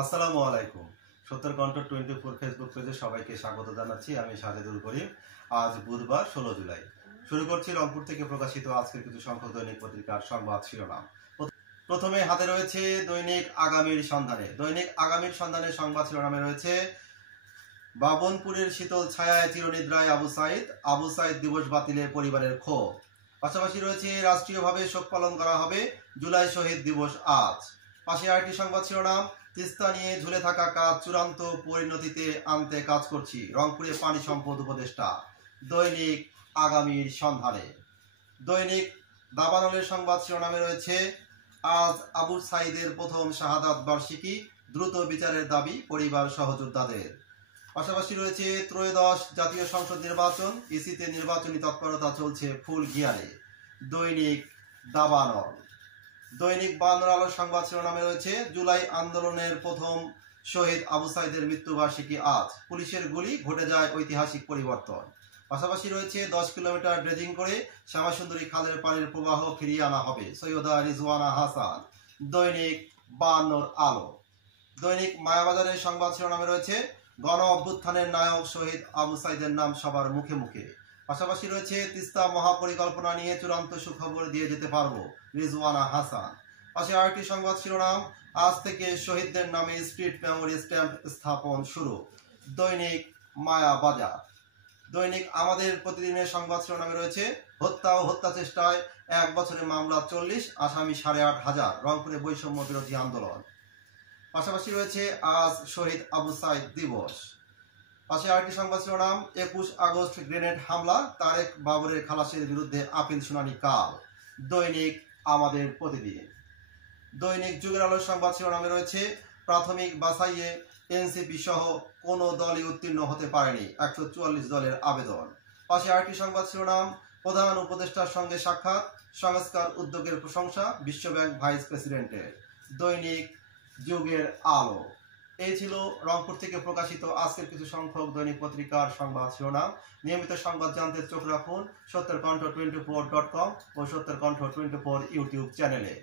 আসসালামু আলাইকুম। সত্তর কণ্ঠ 24 ফেসবুক পেজে সবাইকে স্বাগত জানাচ্ছি। আমি সাজেদুল করিম। আজ বুধবার 16 জুলাই। শুরু করছি রংপুর থেকে প্রকাশিত আজকের কিছু সংখ্যক দৈনিক পত্রিকার সংবাদ শিরোনাম। প্রথমে হাতে রয়েছে দৈনিক আগামীর সন্ধানে। দৈনিক আগামীর সন্ধানে সংবাদ শিরোনামে রয়েছে বাবনপুরের শীতল ছায়ায় চিরনিদ্রায় আবু সাইদ দিবস বাতিলে পরিবারের ক্ষোভ। পাশাপাশি রয়েছে রাষ্ট্রীয়ভাবে শোক পালন করা হবে, জুলাই শহীদ দিবস আজ। পাশে আরেকটি সংবাদ শিরোনাম, তিস্তা নিয়ে ঝুলে থাকা কাজ চূড়ান্ত পরিণতিতে আনতে কাজ করছি, রংপুরে পানি সম্পদ উপদেষ্টা। দৈনিক আগামীর সন্ধানে। দৈনিক দাবানলের সংবাদ শিরোনামে রয়েছে আজ আবু সাইদের প্রথম শাহাদাত বার্ষিকী, দ্রুত বিচারের দাবি পরিবার সহযোদ্ধাদের। পাশাপাশি রয়েছে ত্রয়োদশ জাতীয় সংসদ নির্বাচন, ইসিতে নির্বাচনী তৎপরতা চলছে ফুল গিয়ারে। দৈনিক দাবানল। দৈনিক বায়ান্নর আলোর সংবাদ শিরোনামে রয়েছে জুলাই আন্দোলনের প্রথম শহীদ আবু সাইদের মৃত্যুবার্ষিকী আজ, পুলিশের গুলি ঘটে যায় ঐতিহাসিক পরিবর্তন। পাশাপাশি রয়েছে 10 কিলোমিটার ড্রেজিং করে শ্যামাসুন্দরী খালের পানির প্রবাহ ফিরিয়ে আনা হবে, সৈয়দা রিজওয়ানা হাসান। দৈনিক বায়ান্নর আলো। দৈনিক মায়াবাজারের সংবাদ শিরোনামে রয়েছে গণ অভ্যুত্থানের নায়ক শহীদ আবু সাইদের নাম সবার মুখে মুখে। পাশাপাশি রয়েছে তিস্তা মহাপরিকল্পনা নিয়ে চূড়ান্ত সুখবর দিয়ে যেতে পারবো, রিজওয়ানা হাসান। পাশে আরেকটি সংবাদ শিরোনাম, আজ থেকে শহীদদের নামে স্ট্রিট মেমোরি স্ট্যাম্প স্থাপন শুরু। দৈনিক মায়াবাজার। দৈনিক আমাদের প্রতিদিনের সংবাদ শিরোনামে রয়েছে হত্যা ও হত্যা চেষ্টায় 1 বছরে মামলা 40, আসামি 8,500, রংপুরে বৈষম্য বিরোধী আন্দোলন। পাশাপাশি রয়েছে আজ শহীদ আবু সাইদ দিবস। পাশে আরেকটি সংবাদ শিরোনাম, 21 আগস্ট গ্রেনেড হামলা, তারেক বাবরের খালাসের বিরুদ্ধে আপিল শুনানি কাল। দৈনিক আমাদের প্রতিদিন। দৈনিক যুগের আলোর সংবাদ শিরোনামে রয়েছে প্রাথমিক বাছাইয়ে এনসিপি সহ কোনো দলই উত্তীর্ণ হতে পারেনি, 144 দলের আবেদন। পাশে আরেকটি সংবাদ শিরোনাম, প্রধান উপদেষ্টার সঙ্গে সাক্ষাৎ, সংস্কার উদ্যোগের প্রশংসা বিশ্বব্যাংক ভাইস প্রেসিডেন্টের। দৈনিক যুগের আলো। এই ছিল রংপুর থেকে প্রকাশিত আজকের কিছু সংখ্যক দৈনিক পত্রিকার সংবাদ শিরোনাম। নিয়মিত সংবাদ জানতে চোখ রাখুন সত্তর কণ্ঠ 24.com ও সত্তর কণ্ঠ 24 ইউটিউব চ্যানেলে।